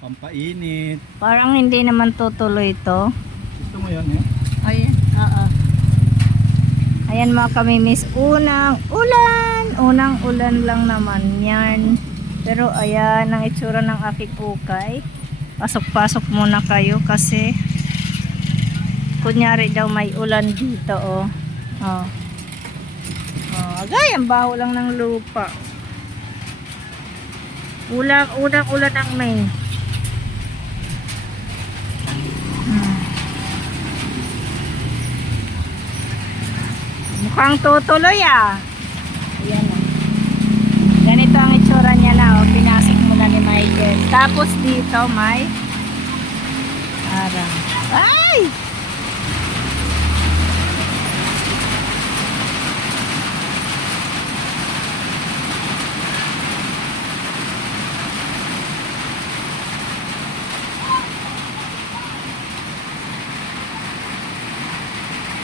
pampainit. Parang hindi naman tutuloy to. Gusto mo yan eh? Ayan, oo. Ayan mga kamimis, unang ulan. Unang ulan lang naman yan. Pero ayan ang itsura ng aking ukay. Pasok-pasok muna kayo kasi kunyari daw may ulan dito oh. Oh. Oh, agay, ang baho lang ng lupa. Ulang, unang ulan ang May. Mukhang tutuloy ah. Ayan oh. Ganito ang itsura niya na oh. Pinasok muna ni Michael. Tapos dito may arang. Ay!